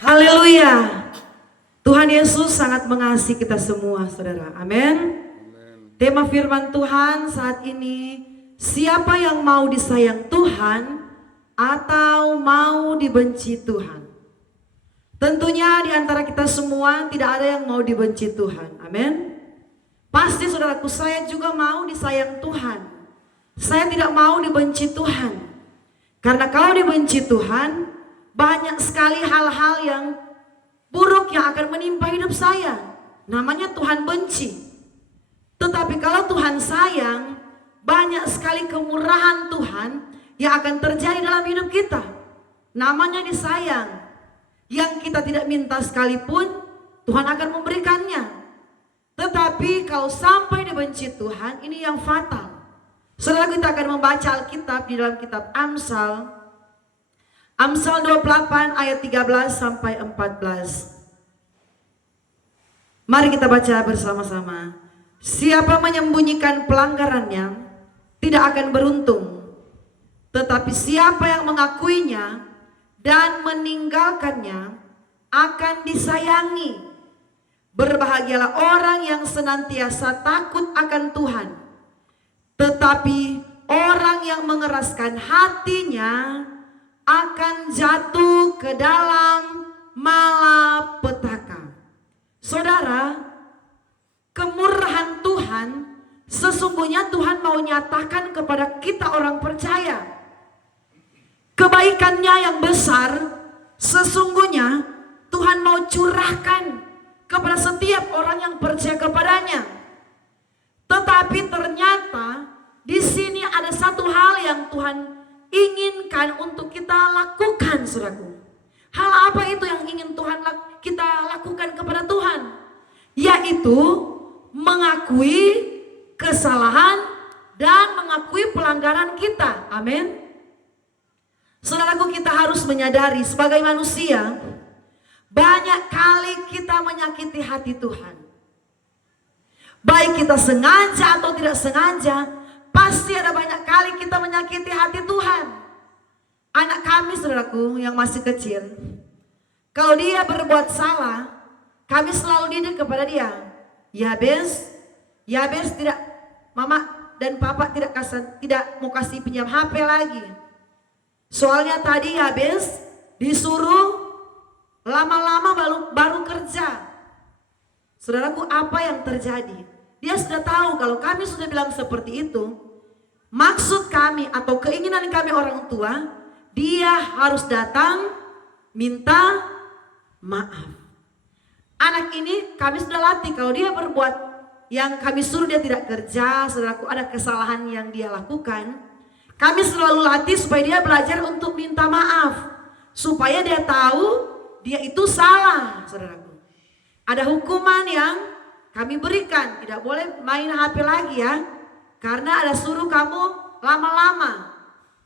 Haleluya. Tuhan Yesus sangat mengasihi kita semua, saudara. Amin. Tema firman Tuhan saat ini, siapa yang mau disayang Tuhan atau mau dibenci Tuhan? Tentunya di antara kita semua tidak ada yang mau dibenci Tuhan. Amin. Pasti saudaraku, saya juga mau disayang Tuhan. Saya tidak mau dibenci Tuhan. Karena kalau dibenci Tuhan, banyak sekali hal-hal yang buruk yang akan menimpa hidup saya. Namanya Tuhan benci. Tetapi kalau Tuhan sayang, banyak sekali kemurahan Tuhan yang akan terjadi dalam hidup kita. Namanya disayang. Yang kita tidak minta sekalipun, Tuhan akan memberikannya. Tetapi kalau sampai dibenci Tuhan, ini yang fatal. Saudara, kita akan membaca Alkitab di dalam kitab Amsal. Amsal 28 ayat 13 sampai 14. Mari kita baca bersama-sama. Siapa menyembunyikan pelanggarannya tidak akan beruntung. Tetapi siapa yang mengakuinya dan meninggalkannya akan disayangi. Berbahagialah orang yang senantiasa takut akan Tuhan. Tetapi orang yang mengeraskan hatinya akan jatuh ke dalam malapetaka. Saudara, kemurahan Tuhan, sesungguhnya Tuhan mau nyatakan kepada kita orang percaya. Kebaikannya yang besar, sesungguhnya Tuhan mau curahkan kepada setiap orang yang percaya kepadanya. Tetapi ternyata di sini ada satu hal yang Tuhan inginkan untuk kita lakukan, saudaraku. Hal apa itu yang ingin Tuhan kita lakukan kepada Tuhan? Yaitu mengakui kesalahan dan mengakui pelanggaran kita. Amin. Saudaraku, kita harus menyadari sebagai manusia, banyak kali kita menyakiti hati Tuhan. Baik kita sengaja atau tidak sengaja, pasti ada banyak kali kita menyakiti hati Tuhan. Anak kami, saudaraku, yang masih kecil, kalau dia berbuat salah, kami selalu didik kepada dia. Yabes tidak, mama dan papa tidak mau kasih pinjam HP lagi. Soalnya tadi Yabes disuruh lama-lama baru kerja. Saudaraku, apa yang terjadi? Dia sudah tahu kalau kami sudah bilang seperti itu, maksud kami atau keinginan kami orang tua, dia harus datang minta maaf. Anak ini kami sudah latih, kalau dia berbuat yang kami suruh dia tidak kerja, saudaraku, ada kesalahan yang dia lakukan, kami selalu latih supaya dia belajar untuk minta maaf, supaya dia tahu dia itu salah, saudaraku. Ada hukuman yang kami berikan, tidak boleh main HP lagi ya, karena ada suruh kamu lama-lama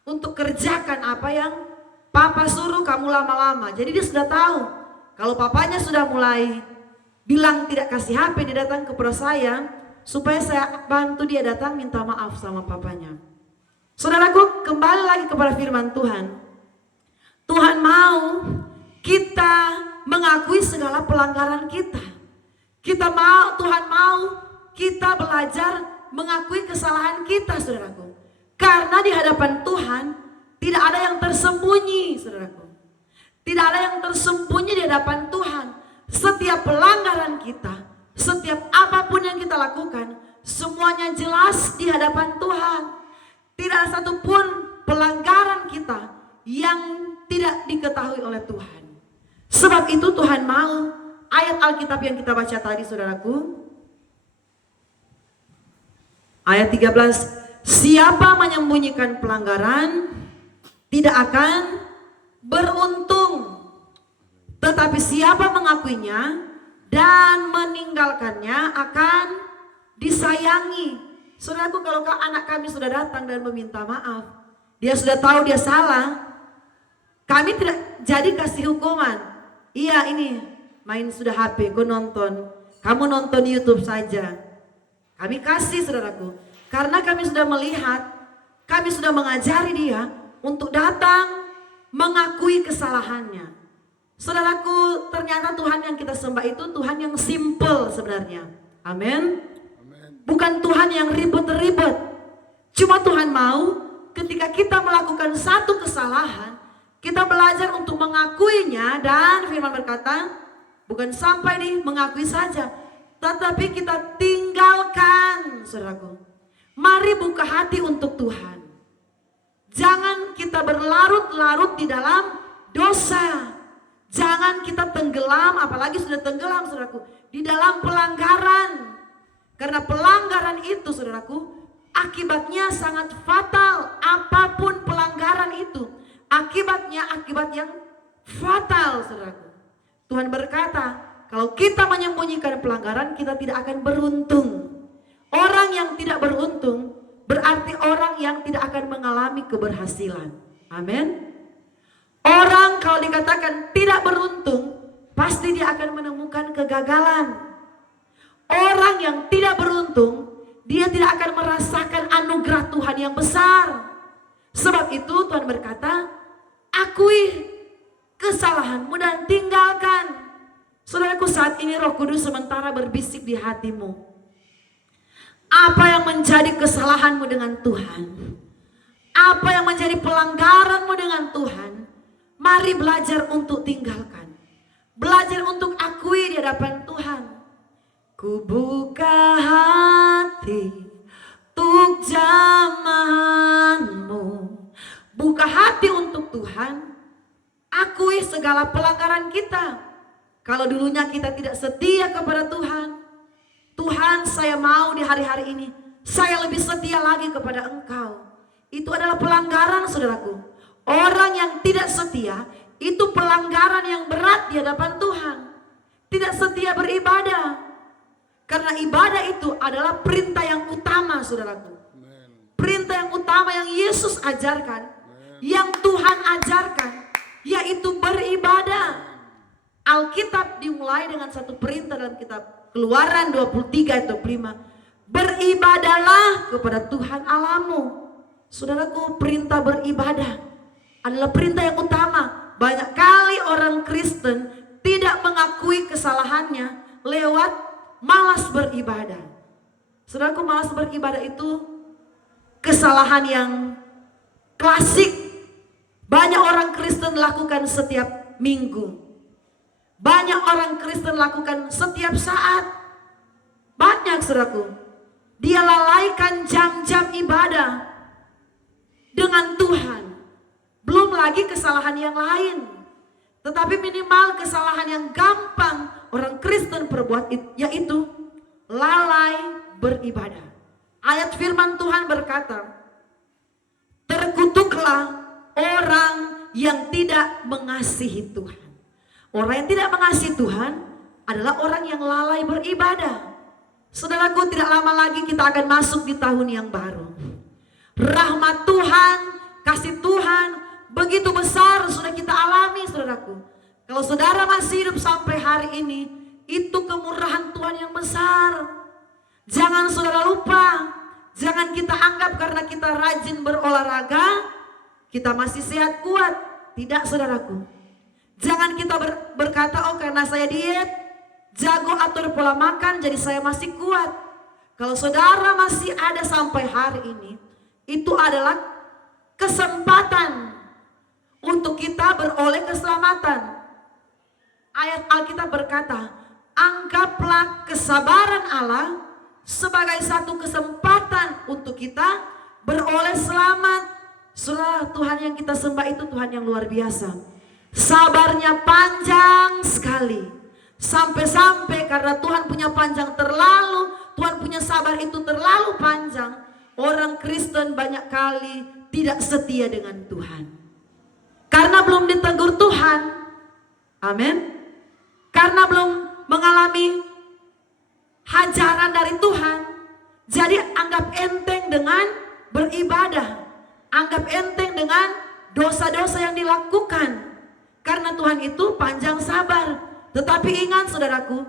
untuk kerjakan apa yang papa suruh kamu lama-lama. Jadi dia sudah tahu, kalau papanya sudah mulai bilang tidak kasih HP, dia datang kepada saya, supaya saya bantu dia datang minta maaf sama papanya. Saudaraku, kembali lagi kepada firman Tuhan. Tuhan mau kita mengakui segala pelanggaran kita. Tuhan mau kita belajar mengakui kesalahan kita, saudaraku. Karena di hadapan Tuhan tidak ada yang tersembunyi, saudaraku. Tidak ada yang tersembunyi di hadapan Tuhan. Setiap pelanggaran kita, setiap apapun yang kita lakukan, semuanya jelas di hadapan Tuhan. Tidak ada satupun pelanggaran kita yang tidak diketahui oleh Tuhan. Sebab itu Tuhan mau, ayat Alkitab yang kita baca tadi, saudaraku, ayat 13, siapa menyembunyikan pelanggaran tidak akan beruntung, tetapi siapa mengakuinya dan meninggalkannya akan disayangi. Saudaraku, kalau anak kami sudah datang dan meminta maaf, dia sudah tahu dia salah, kami tidak jadi kasih hukuman. Iya, ini main sudah HP, gue nonton, kamu nonton YouTube saja. Kami kasih, saudaraku, karena kami sudah melihat, kami sudah mengajari dia untuk datang mengakui kesalahannya. Saudaraku, ternyata Tuhan yang kita sembah itu Tuhan yang simple sebenarnya. Amin. Bukan Tuhan yang ribet-ribet. Cuma Tuhan mau ketika kita melakukan satu kesalahan, kita belajar untuk mengakuinya, dan firman berkata, bukan sampai di mengakui saja, tetapi kita tinggalkan, saudaraku. Mari buka hati untuk Tuhan. Jangan kita berlarut-larut di dalam dosa. Jangan kita tenggelam, apalagi sudah tenggelam, saudaraku, di dalam pelanggaran. Karena pelanggaran itu, saudaraku, akibatnya sangat fatal. Apapun pelanggaran itu, akibatnya akibat yang fatal, saudaraku. Tuhan berkata, kalau kita menyembunyikan pelanggaran, kita tidak akan beruntung. Orang yang tidak beruntung berarti orang yang tidak akan mengalami keberhasilan. Amin. Orang kalau dikatakan tidak beruntung, pasti dia akan menemukan kegagalan. Orang yang tidak beruntung, dia tidak akan merasakan anugerah Tuhan yang besar. Sebab itu Tuhan berkata, akui kesalahanmu dan tinggalkan. Saudaraku, saat ini Roh Kudus sementara berbisik di hatimu. Apa yang menjadi kesalahanmu dengan Tuhan? Apa yang menjadi pelanggaranmu dengan Tuhan? Mari belajar untuk tinggalkan. Belajar untuk akui di hadapan Tuhan. Ku buka hati untuk jamahanmu. Buka hati untuk Tuhan. Akui segala pelanggaran kita. Kalau dulunya kita tidak setia kepada Tuhan, Tuhan, saya mau di hari-hari ini saya lebih setia lagi kepada Engkau. Itu adalah pelanggaran, saudaraku. Orang yang tidak setia itu pelanggaran yang berat di hadapan Tuhan. Tidak setia beribadah. Karena ibadah itu adalah perintah yang utama, saudaraku. Perintah yang utama yang Yesus ajarkan, yang Tuhan ajarkan, yaitu beribadah. Alkitab dimulai dengan satu perintah dalam kitab Keluaran 23 ayat 25. Beribadahlah kepada Tuhan Allahmu. Saudaraku, perintah beribadah adalah perintah yang utama. Banyak kali orang Kristen tidak mengakui kesalahannya lewat malas beribadah. Saudaraku, malas beribadah itu kesalahan yang klasik. Banyak orang Kristen lakukan setiap minggu. Banyak orang Kristen lakukan setiap saat. Banyak, saudaraku. Dia lalaikan jam-jam ibadah dengan Tuhan. Belum lagi kesalahan yang lain. Tetapi minimal kesalahan yang gampang orang Kristen perbuat yaitu lalai beribadah. Ayat firman Tuhan berkata, terkutuklah orang yang tidak mengasihi Tuhan. Orang yang tidak mengasihi Tuhan adalah orang yang lalai beribadah. Saudaraku, tidak lama lagi kita akan masuk di tahun yang baru. Rahmat Tuhan, kasih Tuhan begitu besar sudah kita alami, saudaraku. Kalau saudara masih hidup sampai hari ini, itu kemurahan Tuhan yang besar. Jangan saudara lupa, jangan kita anggap karena kita rajin berolahraga, kita masih sehat kuat. Tidak, saudaraku. Jangan kita berkata, oh karena saya diet, jago atur pola makan, jadi saya masih kuat. Kalau saudara masih ada sampai hari ini, itu adalah kesempatan untuk kita beroleh keselamatan. Ayat Alkitab berkata, anggaplah kesabaran Allah sebagai satu kesempatan untuk kita beroleh selamat. Saudara, Tuhan yang kita sembah itu Tuhan yang luar biasa. Sabarnya panjang sekali. Sampai-sampai karena Tuhan punya panjang terlalu, Tuhan punya sabar itu terlalu panjang, orang Kristen banyak kali tidak setia dengan Tuhan. Karena belum ditegur Tuhan. Amin. Karena belum mengalami hajaran dari Tuhan. Jadi anggap enteng dengan beribadah. Anggap enteng dengan dosa-dosa yang dilakukan. Karena Tuhan itu panjang sabar. Tetapi ingat, saudaraku,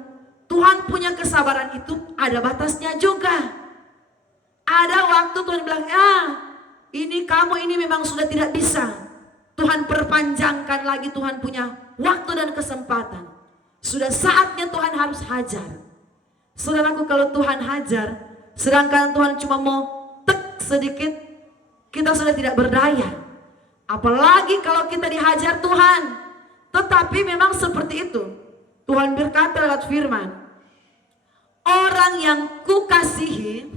Tuhan punya kesabaran itu ada batasnya juga. Ada waktu Tuhan bilang, ini kamu ini memang sudah tidak bisa. Tuhan perpanjangkan lagi, Tuhan punya waktu dan kesempatan. Sudah saatnya Tuhan harus hajar. Saudaraku, kalau Tuhan hajar, sedangkan Tuhan cuma mau tek sedikit, kita sudah tidak berdaya. Apalagi kalau kita dihajar Tuhan. Tetapi memang seperti itu. Tuhan berkata lewat firman, orang yang kukasihi,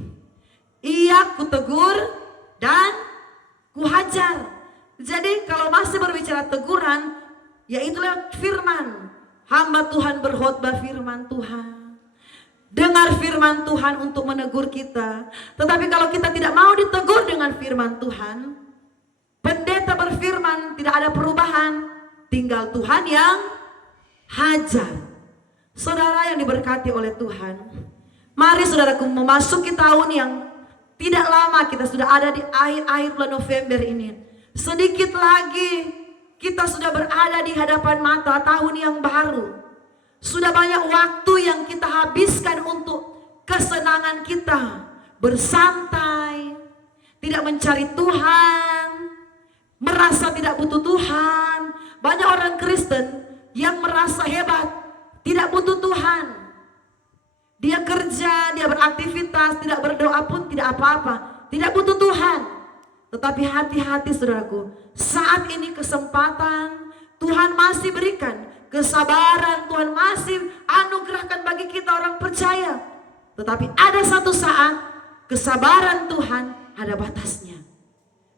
ia kutegur dan kuhajar. Jadi kalau masih berbicara teguran, yaitu lewat firman. Hamba Tuhan berkhotbah firman Tuhan. Dengar firman Tuhan untuk menegur kita. Tetapi kalau kita tidak mau ditegur dengan firman Tuhan, pendeta berfirman tidak ada perubahan, tinggal Tuhan yang hajar. Saudara yang diberkati oleh Tuhan, mari saudaraku memasuki tahun yang tidak lama, kita sudah ada di akhir bulan November ini. Sedikit lagi kita sudah berada di hadapan mata tahun yang baru. Sudah banyak waktu yang kita habiskan untuk kesenangan kita, bersantai, tidak mencari Tuhan, merasa tidak butuh Tuhan. Banyak orang Kristen yang merasa hebat, tidak butuh Tuhan. Dia kerja, dia beraktivitas, tidak berdoa pun tidak apa-apa, tidak butuh Tuhan. Tetapi hati-hati saudaraku, saat ini kesempatan Tuhan masih berikan, kesabaran Tuhan masih anugerahkan bagi kita orang percaya. Tetapi ada satu saat kesabaran Tuhan ada batasnya.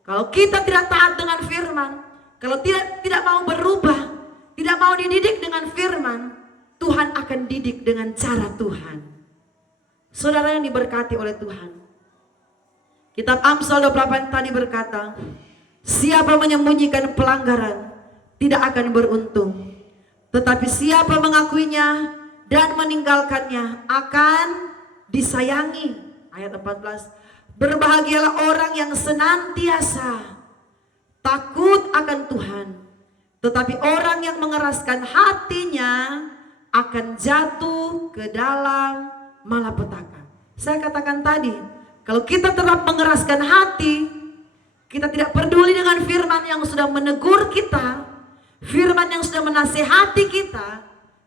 Kalau kita tidak taat dengan firman, kalau tidak mau berubah, tidak mau dididik dengan firman, Tuhan akan didik dengan cara Tuhan. Saudara yang diberkati oleh Tuhan, kitab Amsal 28 tadi berkata, siapa menyembunyikan pelanggaran tidak akan beruntung, tetapi siapa mengakuinya dan meninggalkannya akan disayangi. Ayat 14, berbahagialah orang yang senantiasa takut akan Tuhan, tetapi orang yang mengeraskan hatinya akan jatuh ke dalam malapetaka. Saya katakan tadi, kalau kita tetap mengeraskan hati, kita tidak peduli dengan firman yang sudah menegur kita, firman yang sudah menasihati kita,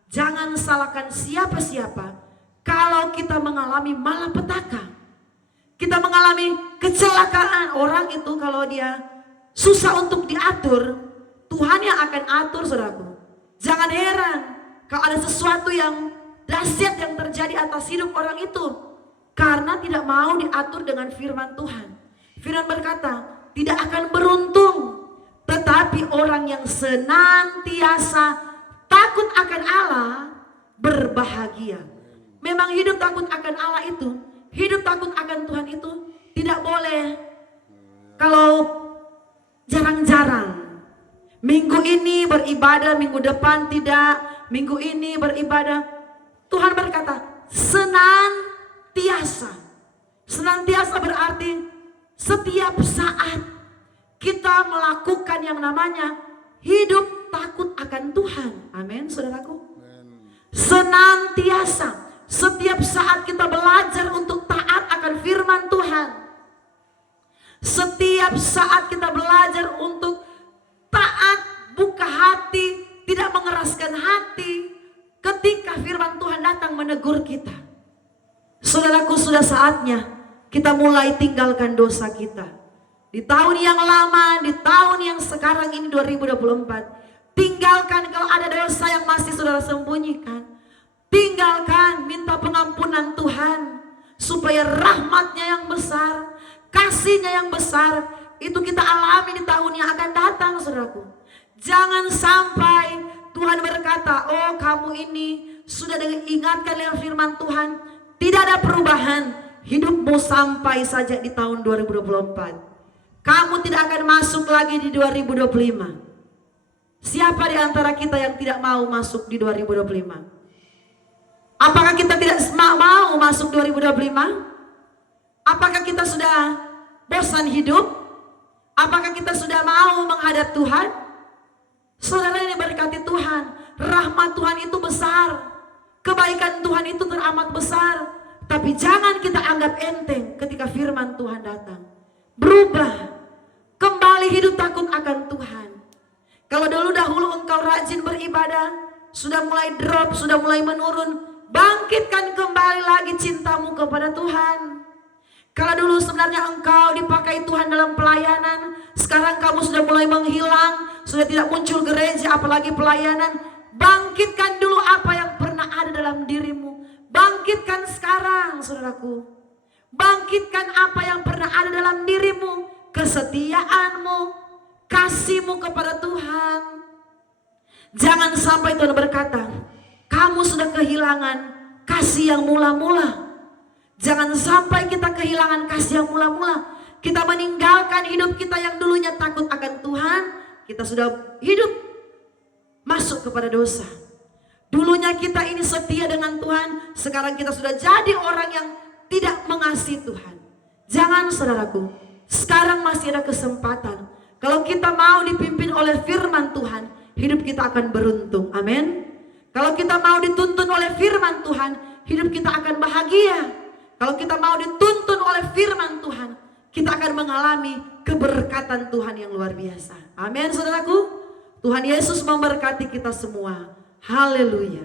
jangan salahkan siapa-siapa kalau kita mengalami malapetaka. Kita mengalami kecelakaan. Orang itu kalau dia susah untuk diatur, Tuhan yang akan atur, saudaraku. Jangan heran kalau ada sesuatu yang dahsyat yang terjadi atas hidup orang itu, karena tidak mau diatur dengan firman Tuhan. Firman berkata, tidak akan beruntung, tetapi orang yang senantiasa takut akan Allah berbahagia. Memang hidup takut akan Allah itu, hidup takut akan Tuhan itu tidak boleh kalau jarang-jarang. Minggu ini beribadah, minggu depan tidak, minggu ini beribadah. Tuhan berkata senantiasa. Senantiasa berarti setiap saat kita melakukan yang namanya hidup takut akan Tuhan. Amin, saudaraku. Senantiasa, setiap saat kita belajar untuk taat akan firman Tuhan. Setiap saat kita belajar untuk taat, buka hati, tidak mengeraskan hati ketika firman Tuhan datang menegur kita. Saudaraku, sudah saatnya kita mulai tinggalkan dosa kita. Di tahun yang lama, di tahun yang sekarang ini 2024, tinggalkan kalau ada dosa yang masih saudara sembunyikan. Tinggalkan, minta pengampunan Tuhan, supaya rahmatnya yang besar, kasihnya yang besar, itu kita alami di tahun yang akan datang, saudaraku. Jangan sampai Tuhan berkata, oh kamu ini sudah diingatkan lewat firman Tuhan, tidak ada perubahan, hidupmu sampai saja di tahun 2024. Kamu tidak akan masuk lagi di 2025. Siapa di antara kita yang tidak mau masuk di 2025? Apakah kita tidak mau masuk 2025? Apakah kita sudah bosan hidup? Apakah kita sudah mau menghadap Tuhan? Saudara yang diberkati Tuhan, rahmat Tuhan itu besar, kebaikan Tuhan itu teramat besar. Tapi jangan kita anggap enteng ketika firman Tuhan datang. Berubah, kembali hidup takut akan Tuhan. Kalau dahulu engkau rajin beribadah, sudah mulai drop, sudah mulai menurun, bangkitkan kembali lagi cintamu kepada Tuhan. Kalau dulu sebenarnya engkau dipakai Tuhan dalam pelayanan, sekarang kamu sudah mulai menghilang, sudah tidak muncul gereja apalagi pelayanan. Bangkitkan dulu apa yang pernah ada dalam dirimu. Bangkitkan sekarang, saudaraku. Bangkitkan apa yang pernah ada dalam dirimu, kesetiaanmu, kasihmu kepada Tuhan. Jangan sampai Tuhan berkata, kamu sudah kehilangan kasih yang mula-mula. Jangan sampai kita kehilangan kasih yang mula-mula. Kita meninggalkan hidup kita yang dulunya takut akan Tuhan. Kita sudah hidup masuk kepada dosa. Dulunya kita ini setia dengan Tuhan. Sekarang kita sudah jadi orang yang tidak mengasihi Tuhan. Jangan, saudaraku. Sekarang masih ada kesempatan. Kalau kita mau dipimpin oleh firman Tuhan, hidup kita akan beruntung. Amin. Kalau kita mau dituntun oleh firman Tuhan, hidup kita akan bahagia. Kalau kita mau dituntun oleh firman Tuhan, kita akan mengalami keberkatan Tuhan yang luar biasa. Amin, saudaraku. Tuhan Yesus memberkati kita semua. Haleluya.